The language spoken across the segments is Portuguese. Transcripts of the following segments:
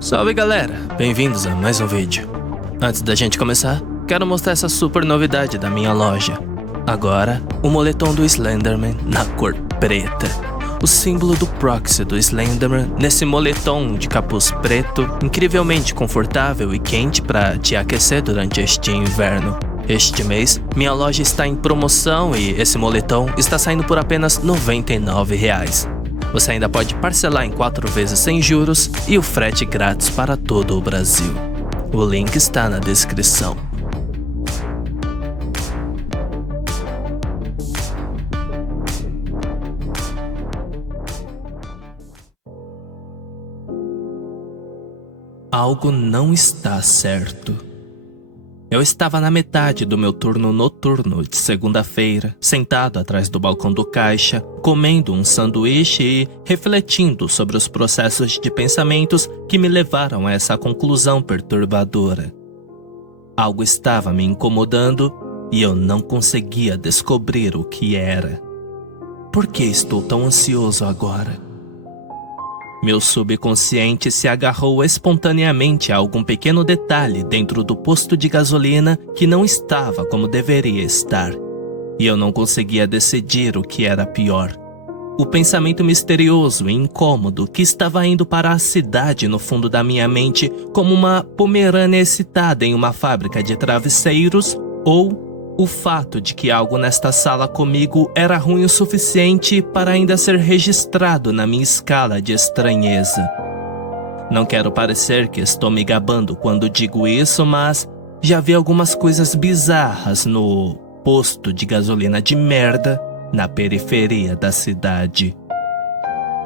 Salve galera, bem-vindos a mais um vídeo. Antes da gente começar, quero mostrar essa super novidade da minha loja. Agora, o moletom do Slenderman na cor preta. O símbolo do proxy do Slenderman nesse moletom de capuz preto, incrivelmente confortável e quente para te aquecer durante este inverno. Este mês, minha loja está em promoção e esse moletom está saindo por apenas R$ 99. Você ainda pode parcelar em 4 vezes sem juros e o frete grátis para todo o Brasil. O link está na descrição. Algo não está certo. Eu estava na metade do meu turno noturno de segunda-feira, sentado atrás do balcão do caixa, comendo um sanduíche e refletindo sobre os processos de pensamentos que me levaram a essa conclusão perturbadora. Algo estava me incomodando e eu não conseguia descobrir o que era. Por que estou tão ansioso agora? Meu subconsciente se agarrou espontaneamente a algum pequeno detalhe dentro do posto de gasolina que não estava como deveria estar. E eu não conseguia decidir o que era pior. O pensamento misterioso e incômodo que estava indo para a cidade no fundo da minha mente como uma pomerânia excitada em uma fábrica de travesseiros, ou o fato de que algo nesta sala comigo era ruim o suficiente para ainda ser registrado na minha escala de estranheza. Não quero parecer que estou me gabando quando digo isso, mas já vi algumas coisas bizarras no posto de gasolina de merda na periferia da cidade.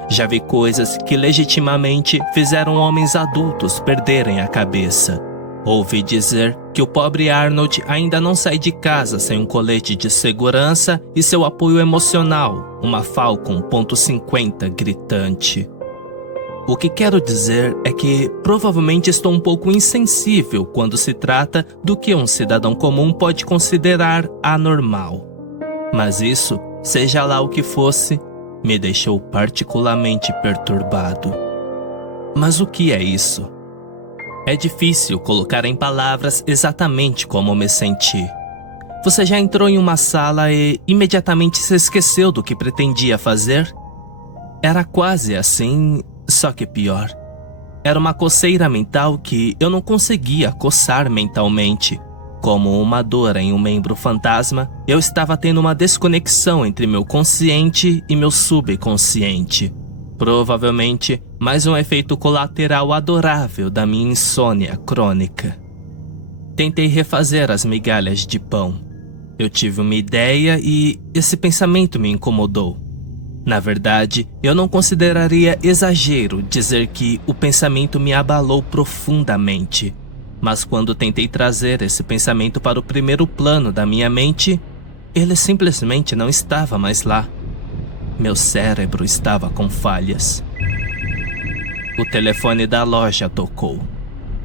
Já vi coisas que legitimamente fizeram homens adultos perderem a cabeça. Ouvi dizer que o pobre Arnold ainda não sai de casa sem um colete de segurança e seu apoio emocional, uma Falcon .50 gritante. O que quero dizer é que provavelmente estou um pouco insensível quando se trata do que um cidadão comum pode considerar anormal. Mas isso, seja lá o que fosse, me deixou particularmente perturbado. Mas o que é isso? É difícil colocar em palavras exatamente como me senti. Você já entrou em uma sala e imediatamente se esqueceu do que pretendia fazer? Era quase assim, só que pior. Era uma coceira mental que eu não conseguia coçar mentalmente. Como uma dor em um membro fantasma, eu estava tendo uma desconexão entre meu consciente e meu subconsciente. Provavelmente, mais um efeito colateral adorável da minha insônia crônica. Tentei refazer as migalhas de pão. Eu tive uma ideia e esse pensamento me incomodou. Na verdade, eu não consideraria exagero dizer que o pensamento me abalou profundamente. Mas quando tentei trazer esse pensamento para o primeiro plano da minha mente, ele simplesmente não estava mais lá. Meu cérebro estava com falhas. O telefone da loja tocou.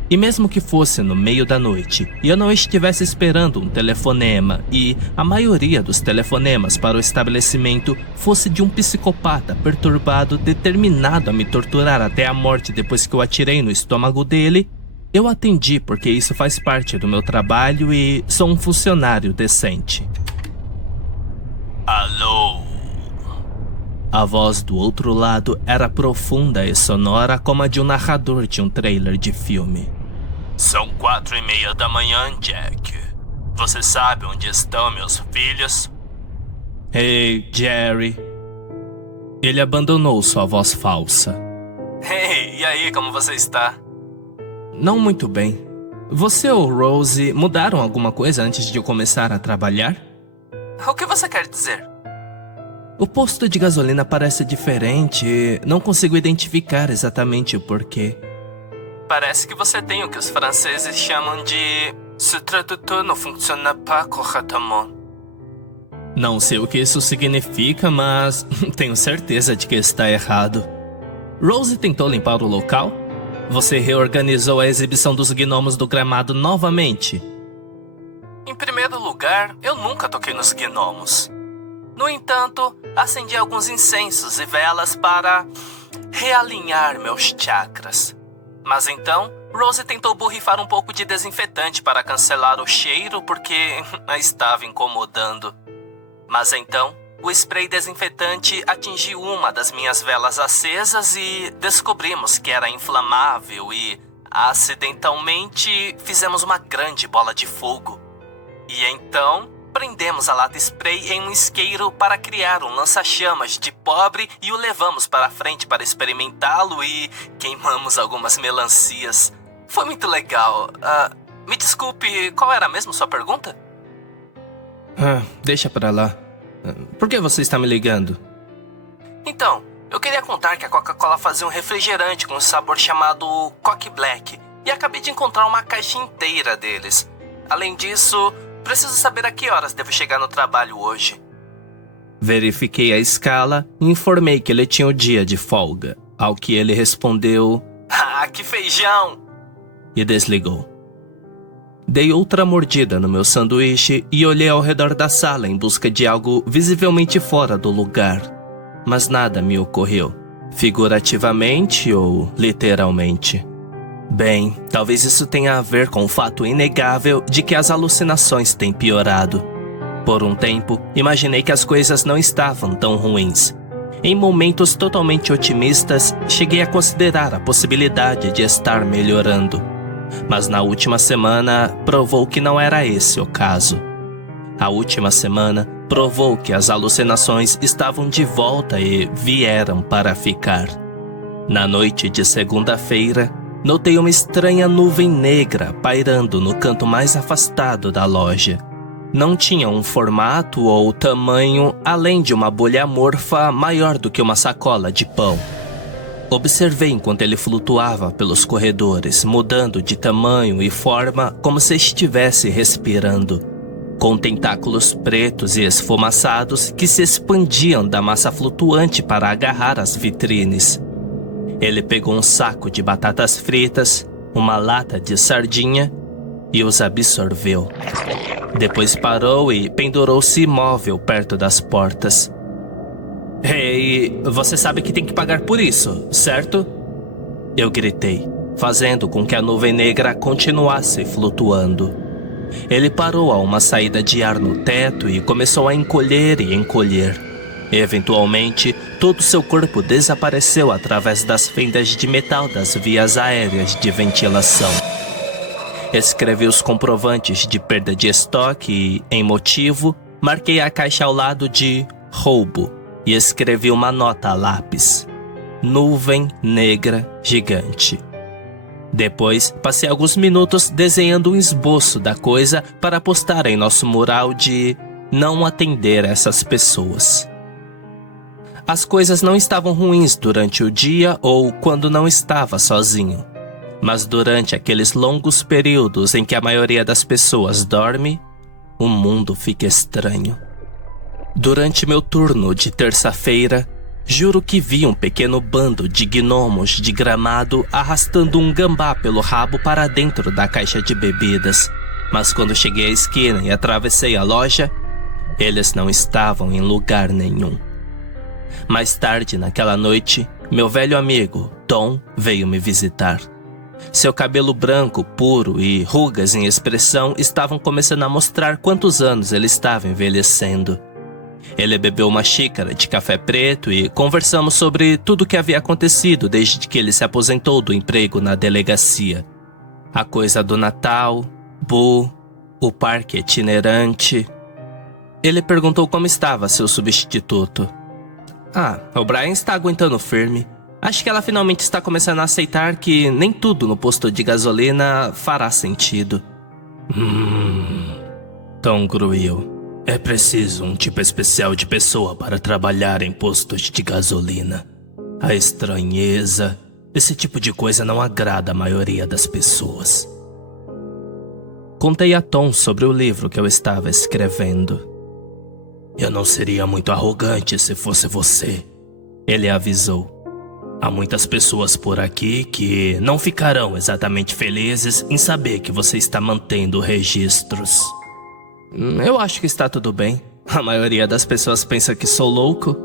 E mesmo que fosse no meio da noite e eu não estivesse esperando um telefonema e a maioria dos telefonemas para o estabelecimento fosse de um psicopata perturbado determinado a me torturar até a morte depois que eu atirei no estômago dele, eu atendi porque isso faz parte do meu trabalho e sou um funcionário decente. Alô? A voz do outro lado era profunda e sonora como a de um narrador de um trailer de filme. São 4:30 da manhã, Jack. Você sabe onde estão meus filhos? Hey, Jerry. Ele abandonou sua voz falsa. Hey, e aí, como você está? Não muito bem. Você ou Rose mudaram alguma coisa antes de eu começar a trabalhar? O que você quer dizer? O posto de gasolina parece diferente e não consigo identificar exatamente o porquê. Parece que você tem o que os franceses chamam de "ce tradutor ne fonctionne pas correctement". Não sei o que isso significa, mas tenho certeza de que está errado. Rose tentou limpar o local? Você reorganizou a exibição dos gnomos do gramado novamente? Em primeiro lugar, eu nunca toquei nos gnomos. No entanto, acendi alguns incensos e velas para realinhar meus chakras. Mas então, Rose tentou borrifar um pouco de desinfetante para cancelar o cheiro porque a estava incomodando. Mas então, o spray desinfetante atingiu uma das minhas velas acesas e descobrimos que era inflamável e, acidentalmente, fizemos uma grande bola de fogo. E então, prendemos a lata spray em um isqueiro para criar um lança-chamas de pobre e o levamos para a frente para experimentá-lo e queimamos algumas melancias. Foi muito legal. Me desculpe, qual era mesmo sua pergunta? Deixa pra lá. Por que você está me ligando? Então, eu queria contar que a Coca-Cola fazia um refrigerante com um sabor chamado Coke Black e acabei de encontrar uma caixa inteira deles. Além disso, preciso saber a que horas devo chegar no trabalho hoje. Verifiquei a escala e informei que ele tinha o dia de folga, ao que ele respondeu: "Ah, que feijão!" e desligou. Dei outra mordida no meu sanduíche e olhei ao redor da sala em busca de algo visivelmente fora do lugar. Mas nada me ocorreu, figurativamente ou literalmente. Bem, talvez isso tenha a ver com o fato inegável de que as alucinações têm piorado. Por um tempo, imaginei que as coisas não estavam tão ruins. Em momentos totalmente otimistas, cheguei a considerar a possibilidade de estar melhorando. Mas na última semana, provou que não era esse o caso. A última semana provou que as alucinações estavam de volta e vieram para ficar. Na noite de segunda-feira, notei uma estranha nuvem negra pairando no canto mais afastado da loja. Não tinha um formato ou tamanho além de uma bolha amorfa maior do que uma sacola de pão. Observei enquanto ele flutuava pelos corredores, mudando de tamanho e forma como se estivesse respirando, com tentáculos pretos e esfumaçados que se expandiam da massa flutuante para agarrar as vitrines. Ele pegou um saco de batatas fritas, uma lata de sardinha e os absorveu. Depois parou e pendurou-se imóvel perto das portas. Ei, você sabe que tem que pagar por isso, certo? Eu gritei, fazendo com que a nuvem negra continuasse flutuando. Ele parou a uma saída de ar no teto e começou a encolher e encolher. Eventualmente, todo seu corpo desapareceu através das fendas de metal das vias aéreas de ventilação. Escrevi os comprovantes de perda de estoque e, em motivo, marquei a caixa ao lado de roubo e escrevi uma nota a lápis: nuvem negra gigante. Depois, passei alguns minutos desenhando um esboço da coisa para postar em nosso mural de não atender essas pessoas. As coisas não estavam ruins durante o dia ou quando não estava sozinho. Mas durante aqueles longos períodos em que a maioria das pessoas dorme, o mundo fica estranho. Durante meu turno de terça-feira, juro que vi um pequeno bando de gnomos de gramado arrastando um gambá pelo rabo para dentro da caixa de bebidas. Mas quando cheguei à esquina e atravessei a loja, eles não estavam em lugar nenhum. Mais tarde naquela noite, meu velho amigo, Tom, veio me visitar. Seu cabelo branco, puro e rugas em expressão estavam começando a mostrar quantos anos ele estava envelhecendo. Ele bebeu uma xícara de café preto e conversamos sobre tudo o que havia acontecido desde que ele se aposentou do emprego na delegacia. A coisa do Natal, Boo, o parque itinerante. Ele perguntou como estava seu substituto. O Brian está aguentando firme. Acho que ela finalmente está começando a aceitar que nem tudo no posto de gasolina fará sentido. Tom gruiu. É preciso um tipo especial de pessoa para trabalhar em postos de gasolina. A estranheza, esse tipo de coisa não agrada a maioria das pessoas. Contei a Tom sobre o livro que eu estava escrevendo. Eu não seria muito arrogante se fosse você, ele avisou. Há muitas pessoas por aqui que não ficarão exatamente felizes em saber que você está mantendo registros. Eu acho que está tudo bem. A maioria das pessoas pensa que sou louco.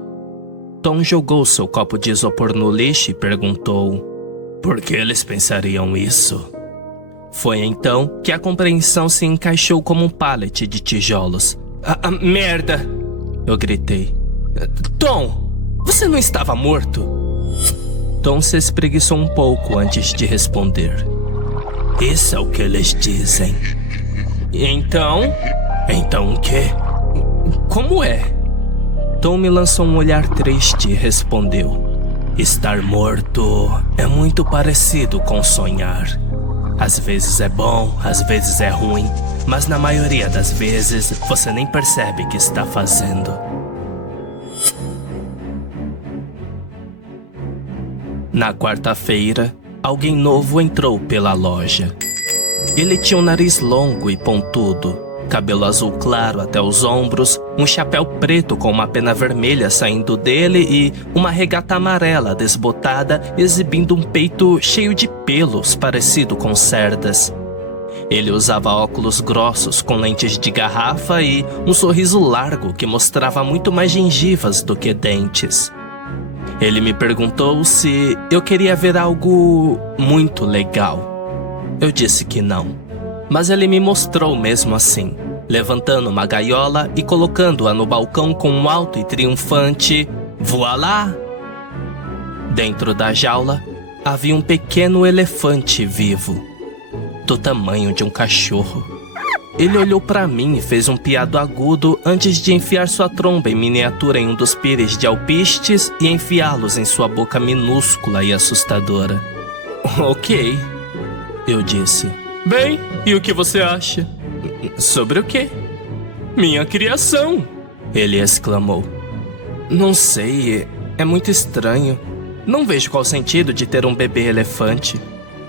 Tom jogou seu copo de isopor no lixo e perguntou: Por que eles pensariam isso? Foi então que a compreensão se encaixou como um pallet de tijolos. Merda! Eu gritei. Tom, você não estava morto? Tom se espreguiçou um pouco antes de responder. Isso é o que eles dizem. Então? Então o quê? Como é? Tom me lançou um olhar triste e respondeu. Estar morto é muito parecido com sonhar. Às vezes é bom, às vezes é ruim, mas na maioria das vezes você nem percebe que está fazendo. Na quarta-feira, alguém novo entrou pela loja. Ele tinha um nariz longo e pontudo, cabelo azul claro até os ombros, um chapéu preto com uma pena vermelha saindo dele e uma regata amarela desbotada exibindo um peito cheio de pelos parecido com cerdas. Ele usava óculos grossos com lentes de garrafa e um sorriso largo que mostrava muito mais gengivas do que dentes. Ele me perguntou se eu queria ver algo muito legal. Eu disse que não, mas ele me mostrou mesmo assim, levantando uma gaiola e colocando-a no balcão com um alto e triunfante voilá! Dentro da jaula havia um pequeno elefante vivo, do tamanho de um cachorro. Ele olhou para mim e fez um piado agudo antes de enfiar sua tromba em miniatura em um dos pires de alpistes e enfiá-los em sua boca minúscula e assustadora. Ok, eu disse. Bem, e o que você acha? Sobre o quê? Minha criação, ele exclamou. Não sei, é muito estranho. Não vejo qual sentido de ter um bebê elefante.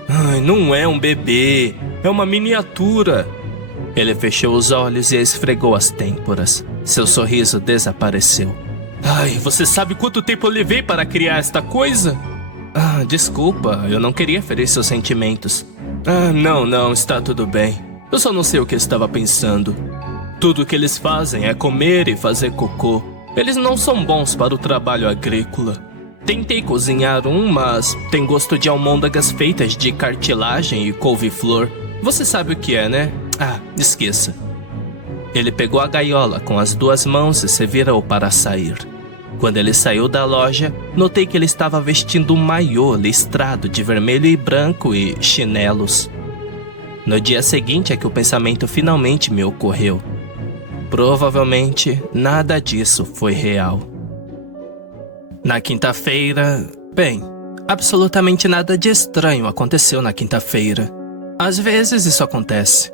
Ai, não é um bebê, é uma miniatura. Ele fechou os olhos e esfregou as têmporas. Seu sorriso desapareceu. Ai, você sabe quanto tempo eu levei para criar esta coisa? Desculpa, eu não queria ferir seus sentimentos. Não, está tudo bem. Eu só não sei o que estava pensando. Tudo o que eles fazem é comer e fazer cocô. Eles não são bons para o trabalho agrícola. Tentei cozinhar um, mas tem gosto de almôndegas feitas de cartilagem e couve-flor. Você sabe o que é, né? Esqueça. Ele pegou a gaiola com as duas mãos e se virou para sair. Quando ele saiu da loja, notei que ele estava vestindo um maiô listrado de vermelho e branco e chinelos. No dia seguinte é que o pensamento finalmente me ocorreu. Provavelmente nada disso foi real. Na quinta-feira, absolutamente nada de estranho aconteceu na quinta-feira. Às vezes isso acontece.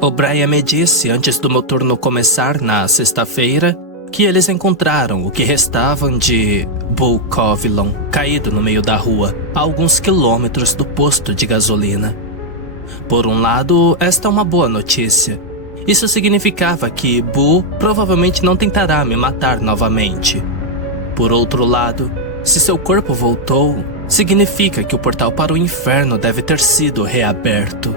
O Brian me disse antes do meu turno começar na sexta-feira que eles encontraram o que restavam de Bull Covilon caído no meio da rua, a alguns quilômetros do posto de gasolina. Por um lado, esta é uma boa notícia. Isso significava que Bull provavelmente não tentará me matar novamente. Por outro lado, se seu corpo voltou, significa que o portal para o inferno deve ter sido reaberto.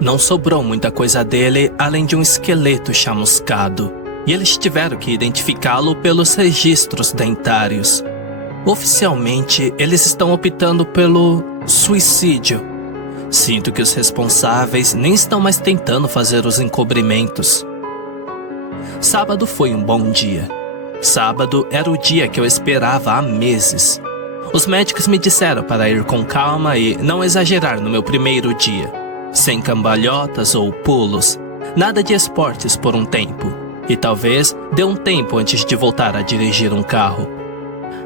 Não sobrou muita coisa dele além de um esqueleto chamuscado, e eles tiveram que identificá-lo pelos registros dentários. Oficialmente, eles estão optando pelo suicídio. Sinto que os responsáveis nem estão mais tentando fazer os encobrimentos. Sábado foi um bom dia. Sábado era o dia que eu esperava há meses. Os médicos me disseram para ir com calma e não exagerar no meu primeiro dia. Sem cambalhotas ou pulos, nada de esportes por um tempo. E talvez dê um tempo antes de voltar a dirigir um carro.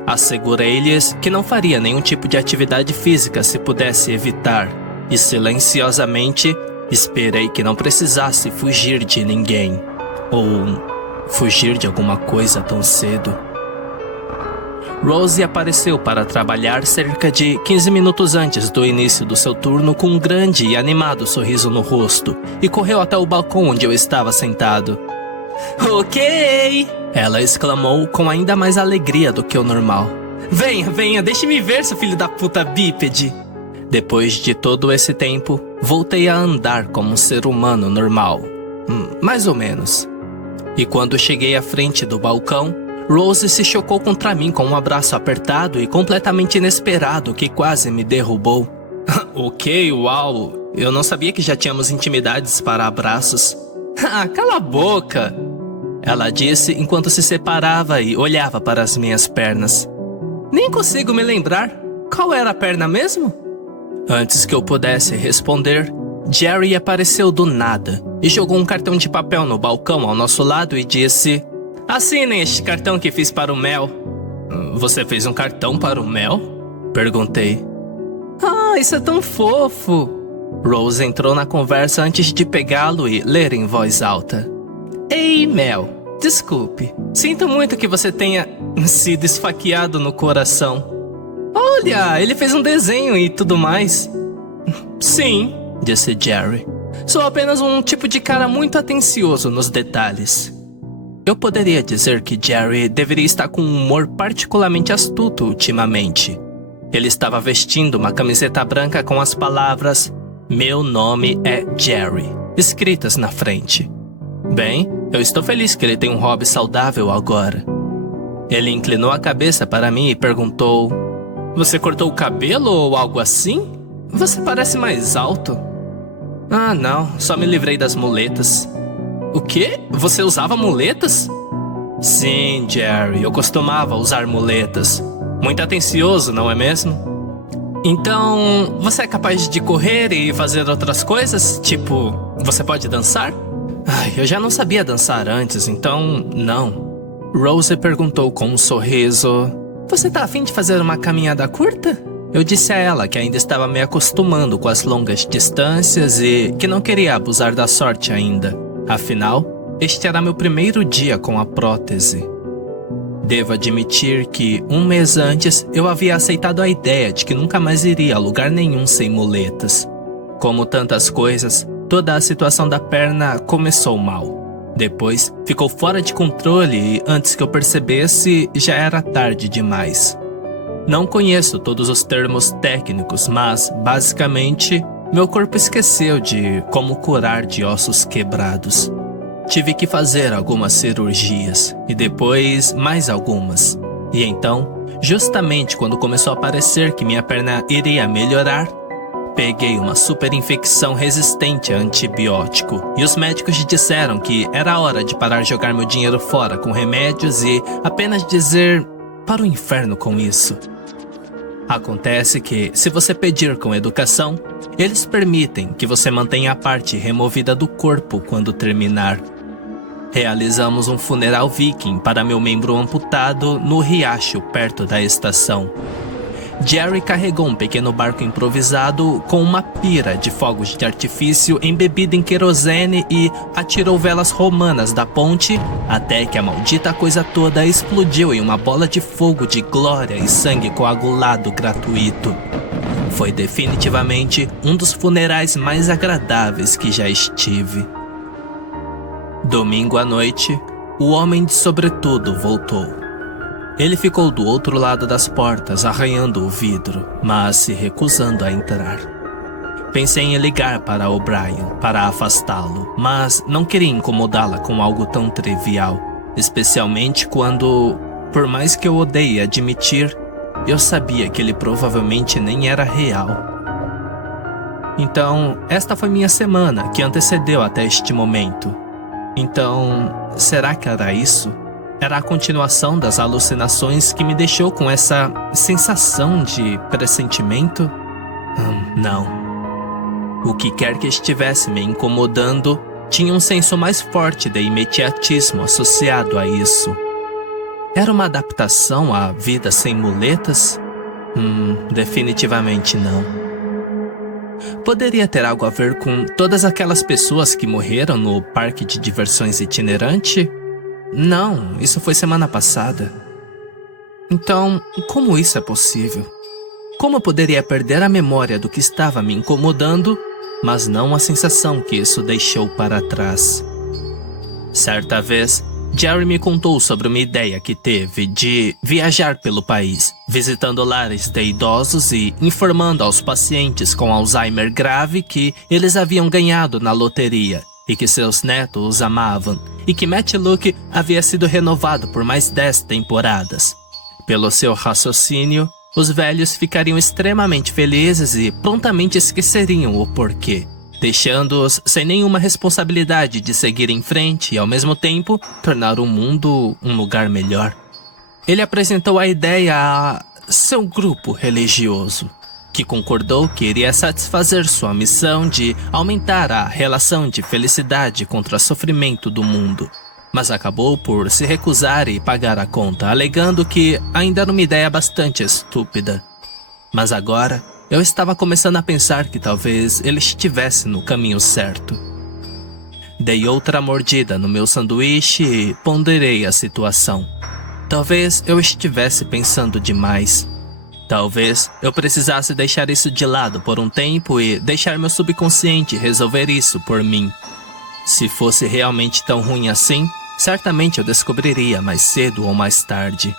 Assegurei-lhes que não faria nenhum tipo de atividade física se pudesse evitar. E silenciosamente esperei que não precisasse fugir de ninguém. Ou fugir de alguma coisa tão cedo. Rosie apareceu para trabalhar cerca de 15 minutos antes do início do seu turno com um grande e animado sorriso no rosto e correu até o balcão onde eu estava sentado. Ok! Ela exclamou com ainda mais alegria do que o normal. Venha, deixe-me ver, seu filho da puta bípede! Depois de todo esse tempo, voltei a andar como um ser humano normal. Mais ou menos. E quando cheguei à frente do balcão, Rose se chocou contra mim com um abraço apertado e completamente inesperado que quase me derrubou. Ok, uau, eu não sabia que já tínhamos intimidades para abraços. Ah, cala a boca! Ela disse enquanto se separava e olhava para as minhas pernas. Nem consigo me lembrar. Qual era a perna mesmo? Antes que eu pudesse responder, Jerry apareceu do nada e jogou um cartão de papel no balcão ao nosso lado e disse: assinem este cartão que fiz para o Mel. Você fez um cartão para o Mel? Perguntei. Ah, isso é tão fofo. Rose entrou na conversa antes de pegá-lo e ler em voz alta. Ei, Mel, desculpe. Sinto muito que você tenha sido esfaqueado no coração. Olha, ele fez um desenho e tudo mais. Sim, disse Jerry. Sou apenas um tipo de cara muito atencioso nos detalhes. Eu poderia dizer que Jerry deveria estar com um humor particularmente astuto ultimamente. Ele estava vestindo uma camiseta branca com as palavras "Meu nome é Jerry" escritas na frente. Bem, eu estou feliz que ele tem um hobby saudável agora. Ele inclinou a cabeça para mim e perguntou: você cortou o cabelo ou algo assim? Você parece mais alto. Ah, não, só me livrei das muletas. O quê? Você usava muletas? Sim, Jerry, eu costumava usar muletas. Muito atencioso, não é mesmo? Então, você é capaz de correr e fazer outras coisas? Tipo, você pode dançar? Ai, eu já não sabia dançar antes, então não. Rose perguntou com um sorriso: você tá afim de fazer uma caminhada curta? Eu disse a ela que ainda estava me acostumando com as longas distâncias e que não queria abusar da sorte ainda. Afinal, este era meu primeiro dia com a prótese. Devo admitir que, um mês antes, eu havia aceitado a ideia de que nunca mais iria a lugar nenhum sem muletas. Como tantas coisas, toda a situação da perna começou mal. Depois, ficou fora de controle e, antes que eu percebesse, já era tarde demais. Não conheço todos os termos técnicos, mas, basicamente, meu corpo esqueceu de como curar de ossos quebrados. Tive que fazer algumas cirurgias, e depois mais algumas. E então, justamente quando começou a parecer que minha perna iria melhorar, peguei uma superinfecção resistente a antibiótico e os médicos disseram que era hora de parar de jogar meu dinheiro fora com remédios e apenas dizer para o inferno com isso. Acontece que, se você pedir com educação, eles permitem que você mantenha a parte removida do corpo quando terminar. Realizamos um funeral viking para meu membro amputado no riacho perto da estação. Jerry carregou um pequeno barco improvisado com uma pira de fogos de artifício embebida em querosene e atirou velas romanas da ponte até que a maldita coisa toda explodiu em uma bola de fogo de glória e sangue coagulado gratuito. Foi definitivamente um dos funerais mais agradáveis que já estive. Domingo à noite, o homem de sobretudo voltou. Ele ficou do outro lado das portas, arranhando o vidro, mas se recusando a entrar. Pensei em ligar para O'Brien para afastá-lo, mas não queria incomodá-la com algo tão trivial, especialmente quando, por mais que eu odeie admitir, eu sabia que ele provavelmente nem era real. Então, esta foi minha semana que antecedeu até este momento. Então, será que era isso? Era a continuação das alucinações que me deixou com essa sensação de pressentimento? Não. O que quer que estivesse me incomodando tinha um senso mais forte de imediatismo associado a isso. Era uma adaptação à vida sem muletas? Definitivamente não. Poderia ter algo a ver com todas aquelas pessoas que morreram no parque de diversões itinerante? Não, isso foi semana passada. Então, como isso é possível? Como eu poderia perder a memória do que estava me incomodando, mas não a sensação que isso deixou para trás? Certa vez, Jerry me contou sobre uma ideia que teve de viajar pelo país, visitando lares de idosos e informando aos pacientes com Alzheimer grave que eles haviam ganhado na loteria e que seus netos os amavam, e que Matlock havia sido renovado por mais 10 temporadas. Pelo seu raciocínio, os velhos ficariam extremamente felizes e prontamente esqueceriam o porquê, deixando-os sem nenhuma responsabilidade de seguir em frente e, ao mesmo tempo, tornar o mundo um lugar melhor. Ele apresentou a ideia a seu grupo religioso, que concordou que iria satisfazer sua missão de aumentar a relação de felicidade contra o sofrimento do mundo, mas acabou por se recusar e pagar a conta, alegando que ainda era uma ideia bastante estúpida. Mas agora, eu estava começando a pensar que talvez ele estivesse no caminho certo. Dei outra mordida no meu sanduíche e ponderei a situação. Talvez eu estivesse pensando demais. Talvez eu precisasse deixar isso de lado por um tempo e deixar meu subconsciente resolver isso por mim. Se fosse realmente tão ruim assim, certamente eu descobriria mais cedo ou mais tarde.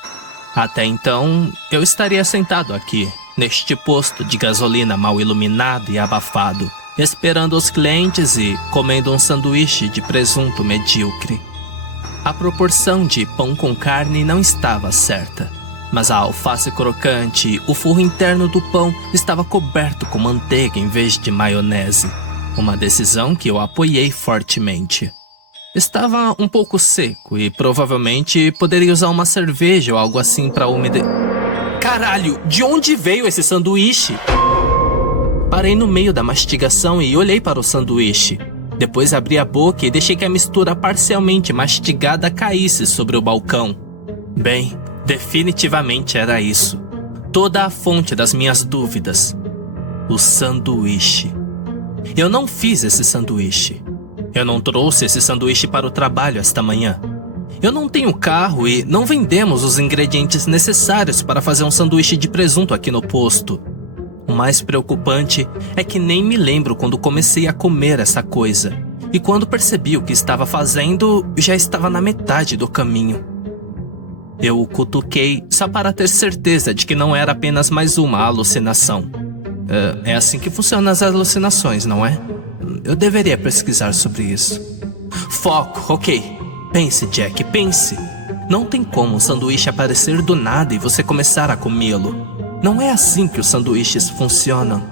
Até então, eu estaria sentado aqui, neste posto de gasolina mal iluminado e abafado, esperando os clientes e comendo um sanduíche de presunto medíocre. A proporção de pão com carne não estava certa, mas a alface crocante e o forro interno do pão estava coberto com manteiga em vez de maionese. Uma decisão que eu apoiei fortemente. Estava um pouco seco e provavelmente poderia usar uma cerveja ou algo assim para umedecer. Caralho, de onde veio esse sanduíche? Parei no meio da mastigação e olhei para o sanduíche. Depois abri a boca e deixei que a mistura parcialmente mastigada caísse sobre o balcão. Bem, definitivamente era isso. Toda a fonte das minhas dúvidas. O sanduíche. Eu não fiz esse sanduíche. Eu não trouxe esse sanduíche para o trabalho esta manhã. Eu não tenho carro e não vendemos os ingredientes necessários para fazer um sanduíche de presunto aqui no posto. O mais preocupante é que nem me lembro quando comecei a comer essa coisa. E quando percebi o que estava fazendo, já estava na metade do caminho. Eu o cutuquei só para ter certeza de que não era apenas mais uma alucinação. É assim que funcionam as alucinações, não é? Eu deveria pesquisar sobre isso. Foco, ok. Pense, Jack, pense. Não tem como um sanduíche aparecer do nada e você começar a comê-lo. Não é assim que os sanduíches funcionam.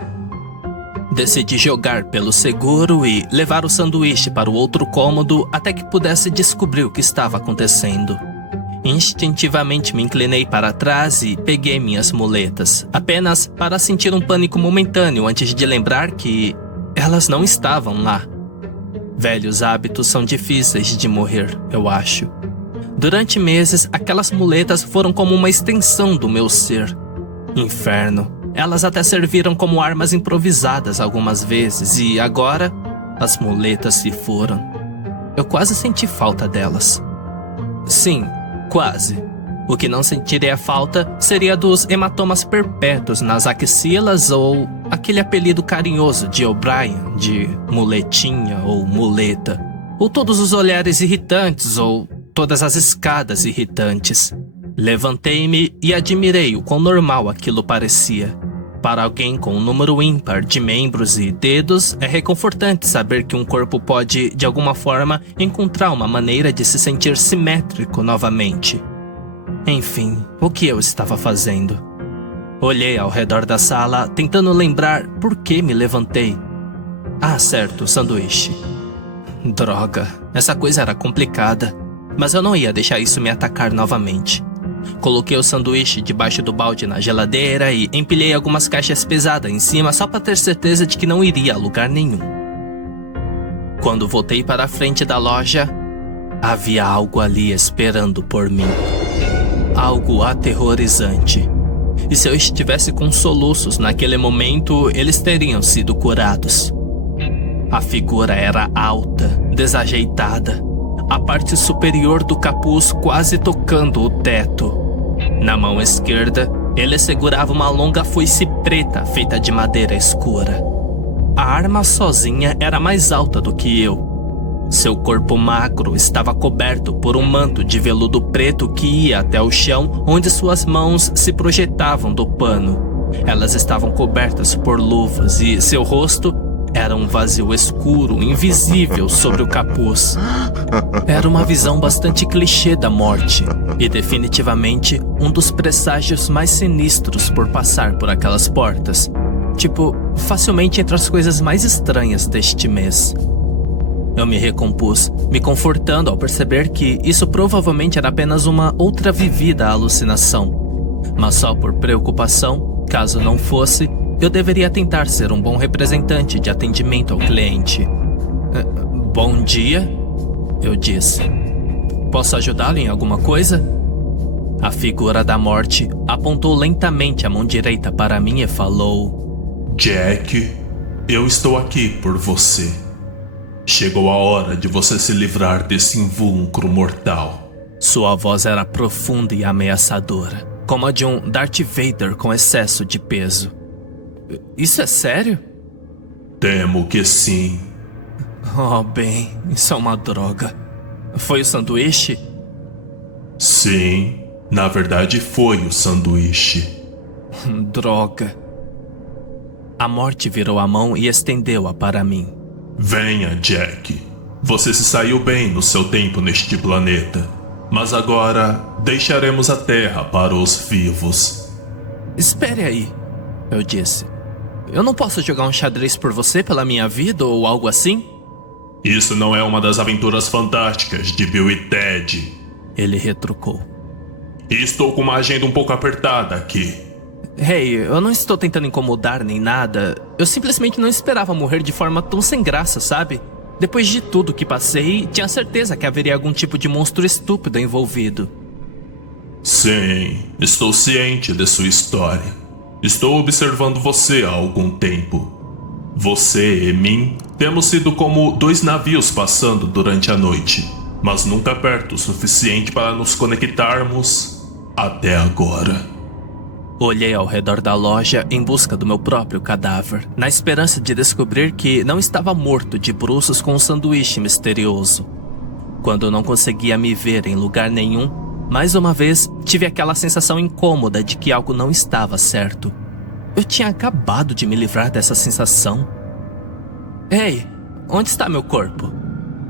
Decidi jogar pelo seguro e levar o sanduíche para o outro cômodo até que pudesse descobrir o que estava acontecendo. Instintivamente me inclinei para trás e peguei minhas muletas, apenas para sentir um pânico momentâneo antes de lembrar que elas não estavam lá. Velhos hábitos são difíceis de morrer, eu acho. Durante meses, aquelas muletas foram como uma extensão do meu ser. Inferno. Elas até serviram como armas improvisadas algumas vezes e agora as muletas se foram. Eu quase senti falta delas. Sim, quase. O que não sentiria falta seria dos hematomas perpétuos nas axilas ou aquele apelido carinhoso de O'Brien, de muletinha ou muleta. Ou todos os olhares irritantes ou todas as escadas irritantes. Levantei-me e admirei o quão normal aquilo parecia. Para alguém com um número ímpar de membros e dedos, é reconfortante saber que um corpo pode, de alguma forma, encontrar uma maneira de se sentir simétrico novamente. Enfim, o que eu estava fazendo? Olhei ao redor da sala, tentando lembrar por que me levantei. Ah, certo, o sanduíche. Droga, essa coisa era complicada, mas eu não ia deixar isso me atacar novamente. Coloquei o sanduíche debaixo do balde na geladeira e empilhei algumas caixas pesadas em cima só para ter certeza de que não iria a lugar nenhum. Quando voltei para a frente da loja, havia algo ali esperando por mim. Algo aterrorizante. E se eu estivesse com soluços naquele momento, eles teriam sido curados. A figura era alta, desajeitada, a parte superior do capuz quase tocando o teto. Na mão esquerda, ele segurava uma longa foice preta feita de madeira escura. A arma sozinha era mais alta do que eu. Seu corpo magro estava coberto por um manto de veludo preto que ia até o chão, onde suas mãos se projetavam do pano. Elas estavam cobertas por luvas e seu rosto Era um vazio escuro, invisível sobre o capuz. Era uma visão bastante clichê da morte e definitivamente um dos presságios mais sinistros por passar por aquelas portas. Tipo, facilmente entre as coisas mais estranhas deste mês. Eu me recompus, me confortando ao perceber que isso provavelmente era apenas uma outra vivida alucinação. Mas só por preocupação, caso não fosse, eu deveria tentar ser um bom representante de atendimento ao cliente. Bom dia, eu disse. Posso ajudá-lo em alguma coisa? A figura da morte apontou lentamente a mão direita para mim e falou: Jack, eu estou aqui por você. Chegou a hora de você se livrar desse invólucro mortal. Sua voz era profunda e ameaçadora, como a de um Darth Vader com excesso de peso. Isso é sério? Temo que sim. Oh, bem, isso é uma droga. Foi o sanduíche? Sim, na verdade foi o sanduíche. Droga. A morte virou a mão e estendeu-a para mim. Venha, Jack. Você se saiu bem no seu tempo neste planeta. Mas agora deixaremos a Terra para os vivos. Espere aí, eu disse. Eu não posso jogar um xadrez por você pela minha vida ou algo assim? Isso não é uma das aventuras fantásticas de Bill e Ted. Ele retrucou. Estou com uma agenda um pouco apertada aqui. Hey, eu não estou tentando incomodar nem nada. Eu simplesmente não esperava morrer de forma tão sem graça, sabe? Depois de tudo que passei, tinha certeza que haveria algum tipo de monstro estúpido envolvido. Sim, estou ciente de sua história. Estou observando você há algum tempo. Você e mim temos sido como dois navios passando durante a noite, mas nunca perto o suficiente para nos conectarmos até agora. Olhei ao redor da loja em busca do meu próprio cadáver, na esperança de descobrir que não estava morto de bruços com um sanduíche misterioso. Quando eu não conseguia me ver em lugar nenhum, mais uma vez tive aquela sensação incômoda de que algo não estava certo. Eu tinha acabado de me livrar dessa sensação. Ei, onde está meu corpo?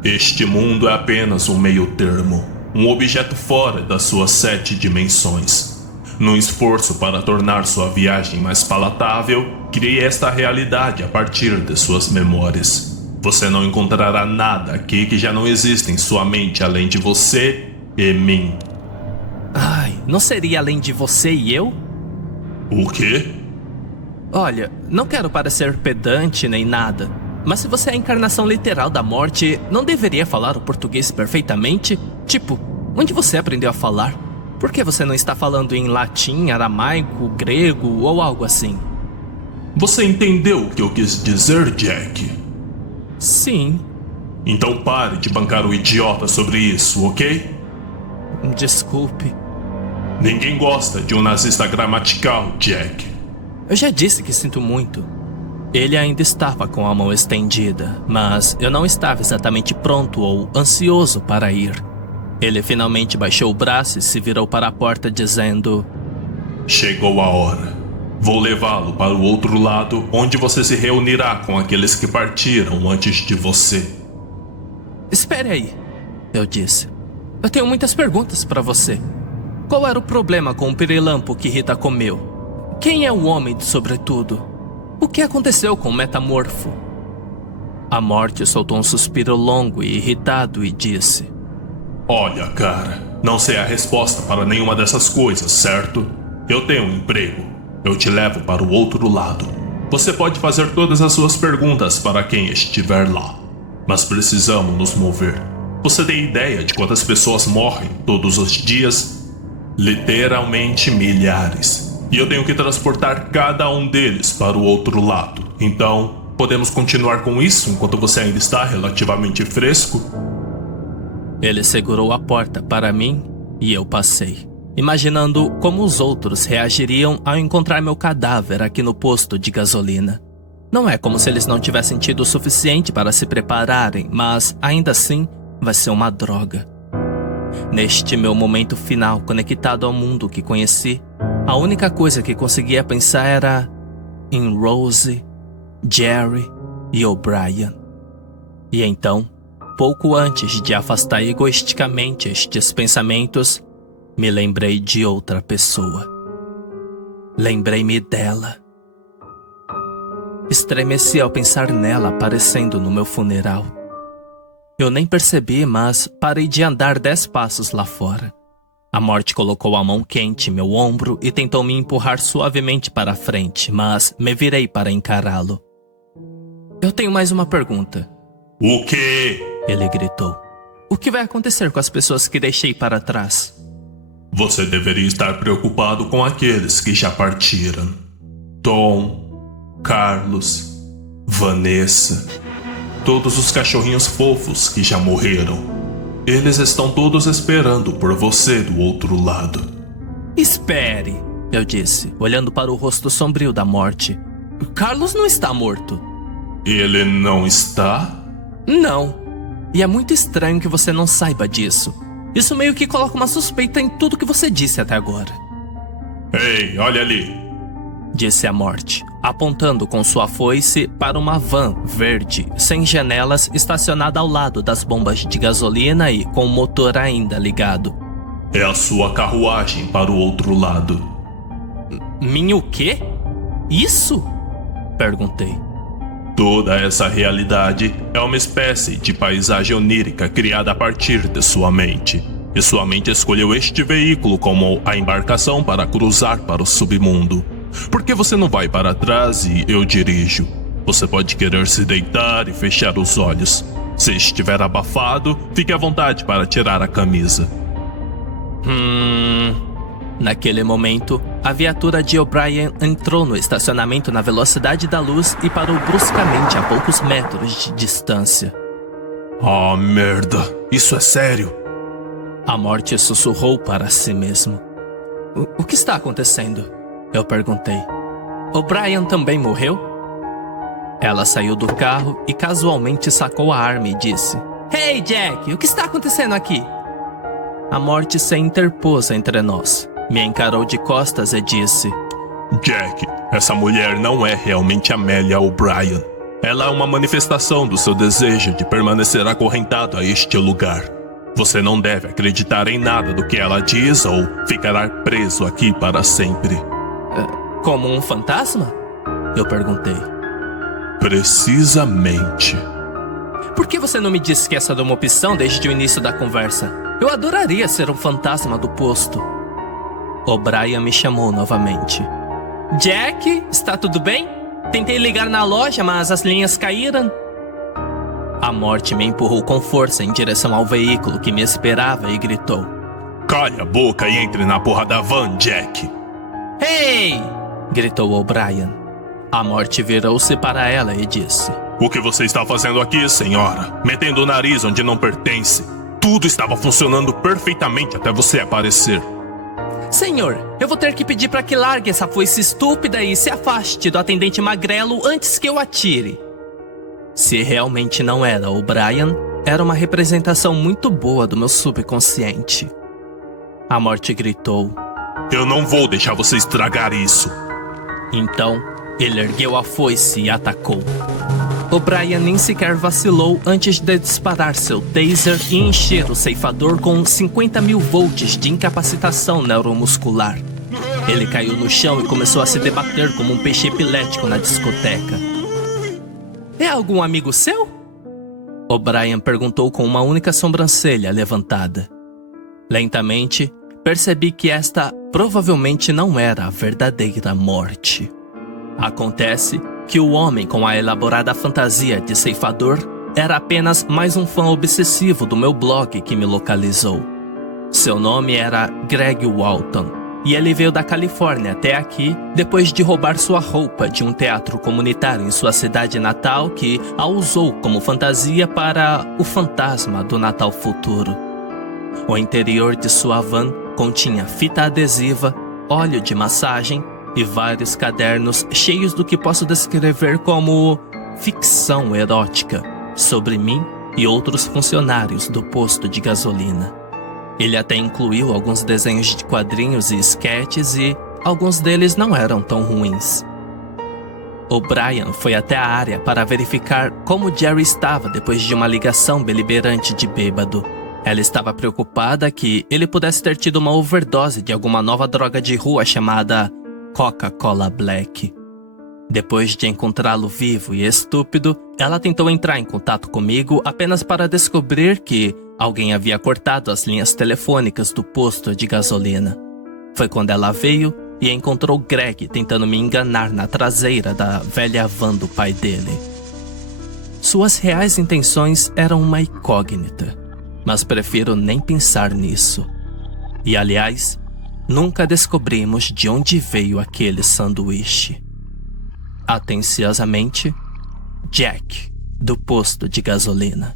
Este mundo é apenas um meio-termo, um objeto fora das suas 7 dimensões. Num esforço para tornar sua viagem mais palatável, criei esta realidade a partir de suas memórias. Você não encontrará nada aqui que já não exista em sua mente além de você e mim. Ai, não seria além de você e eu? O quê? Olha, não quero parecer pedante nem nada, mas se você é a encarnação literal da morte, não deveria falar o português perfeitamente? Tipo, onde você aprendeu a falar? Por que você não está falando em latim, aramaico, grego ou algo assim? Você entendeu o que eu quis dizer, Jack? Sim. Então pare de bancar o idiota sobre isso, ok? Desculpe. Ninguém gosta de um nazista gramatical, Jack. Eu já disse que sinto muito. Ele ainda estava com a mão estendida, mas eu não estava exatamente pronto ou ansioso para ir. Ele finalmente baixou o braço e se virou para a porta dizendo: Chegou a hora. Vou levá-lo para o outro lado, onde você se reunirá com aqueles que partiram antes de você. Espere aí, eu disse. Eu tenho muitas perguntas para você. Qual era o problema com o pirilampo que Rita comeu? Quem é o homem de sobretudo? O que aconteceu com o metamorfo? A morte soltou um suspiro longo e irritado e disse: Olha, cara, não sei a resposta para nenhuma dessas coisas, certo? Eu tenho um emprego. Eu te levo para o outro lado. Você pode fazer todas as suas perguntas para quem estiver lá. Mas precisamos nos mover. Você tem ideia de quantas pessoas morrem todos os dias? Literalmente milhares. E eu tenho que transportar cada um deles para o outro lado. Então, podemos continuar com isso enquanto você ainda está relativamente fresco? Ele segurou a porta para mim e eu passei, imaginando como os outros reagiriam ao encontrar meu cadáver aqui no posto de gasolina. Não é como se eles não tivessem tido o suficiente para se prepararem, mas ainda assim vai ser uma droga. Neste meu momento final conectado ao mundo que conheci, a única coisa que conseguia pensar era em Rose, Jerry e O'Brien. E então, pouco antes de afastar egoisticamente estes pensamentos, me lembrei de outra pessoa. Lembrei-me dela. Estremeci ao pensar nela aparecendo no meu funeral. Eu nem percebi, mas parei de andar 10 passos lá fora. A morte colocou a mão quente em meu ombro e tentou me empurrar suavemente para a frente, mas me virei para encará-lo. Eu tenho mais uma pergunta. O quê? Ele gritou. O que vai acontecer com as pessoas que deixei para trás? Você deveria estar preocupado com aqueles que já partiram. Tom, Carlos, Vanessa, todos os cachorrinhos fofos que já morreram. Eles estão todos esperando por você do outro lado. Espere, eu disse, olhando para o rosto sombrio da morte. Carlos não está morto. Ele não está? Não. E é muito estranho que você não saiba disso. Isso meio que coloca uma suspeita em tudo que você disse até agora. Ei, olha ali, disse a morte, apontando com sua foice para uma van verde, sem janelas, estacionada ao lado das bombas de gasolina e com o motor ainda ligado. É a sua carruagem para o outro lado. Minha o quê? Isso? Perguntei. Toda essa realidade é uma espécie de paisagem onírica criada a partir de sua mente. E sua mente escolheu este veículo como a embarcação para cruzar para o submundo. Por que você não vai para trás e eu dirijo? Você pode querer se deitar e fechar os olhos. Se estiver abafado, fique à vontade para tirar a camisa. Naquele momento, a viatura de O'Brien entrou no estacionamento na velocidade da luz e parou bruscamente a poucos metros de distância. Ah, merda! Isso é sério! A morte sussurrou para si mesmo. O que está acontecendo? Eu perguntei. O'Brien também morreu? Ela saiu do carro e casualmente sacou a arma e disse: Hey, Jack, o que está acontecendo aqui? A morte se interpôs entre nós. Me encarou de costas e disse: Jack, essa mulher não é realmente Amélia O'Brien. Ela é uma manifestação do seu desejo de permanecer acorrentado a este lugar. Você não deve acreditar em nada do que ela diz ou ficará preso aqui para sempre. Como um fantasma? Eu perguntei. Precisamente. Por que você não me disse que essa era uma opção desde o início da conversa? Eu adoraria ser um fantasma do posto. O'Brien me chamou novamente. Jack, está tudo bem? Tentei ligar na loja, mas as linhas caíram. A morte me empurrou com força em direção ao veículo que me esperava e gritou: Calhe a boca e entre na porra da van, Jack. Hey! Gritou O'Brien. A morte virou-se para ela e disse: O que você está fazendo aqui, senhora? Metendo o nariz onde não pertence. Tudo estava funcionando perfeitamente até você aparecer. Senhor, eu vou ter que pedir para que largue essa foice estúpida e se afaste do atendente magrelo antes que eu atire. Se realmente não era O'Brien, era uma representação muito boa do meu subconsciente. A morte gritou: Eu não vou deixar você estragar isso. Então, ele ergueu a foice e atacou. O'Brien nem sequer vacilou antes de disparar seu taser e encher o ceifador com 50.000 volts de incapacitação neuromuscular. Ele caiu no chão e começou a se debater como um peixe epilético na discoteca. É algum amigo seu? O'Brien perguntou com uma única sobrancelha levantada. Lentamente, percebi que esta provavelmente não era a verdadeira morte. Acontece que o homem com a elaborada fantasia de ceifador era apenas mais um fã obsessivo do meu blog que me localizou. Seu nome era Greg Walton, e ele veio da Califórnia até aqui depois de roubar sua roupa de um teatro comunitário em sua cidade natal que a usou como fantasia para o fantasma do Natal futuro. O interior de sua van continha fita adesiva, óleo de massagem e vários cadernos cheios do que posso descrever como ficção erótica sobre mim e outros funcionários do posto de gasolina. Ele até incluiu alguns desenhos de quadrinhos e esquetes e alguns deles não eram tão ruins. O Brian foi até a área para verificar como Jerry estava depois de uma ligação beliberante de bêbado. Ela estava preocupada que ele pudesse ter tido uma overdose de alguma nova droga de rua chamada Coca-Cola Black. Depois de encontrá-lo vivo e estúpido, ela tentou entrar em contato comigo apenas para descobrir que alguém havia cortado as linhas telefônicas do posto de gasolina. Foi quando ela veio e encontrou Greg tentando me enganar na traseira da velha van do pai dele. Suas reais intenções eram uma incógnita, mas prefiro nem pensar nisso. E aliás, nunca descobrimos de onde veio aquele sanduíche. Atenciosamente, Jack, do posto de gasolina.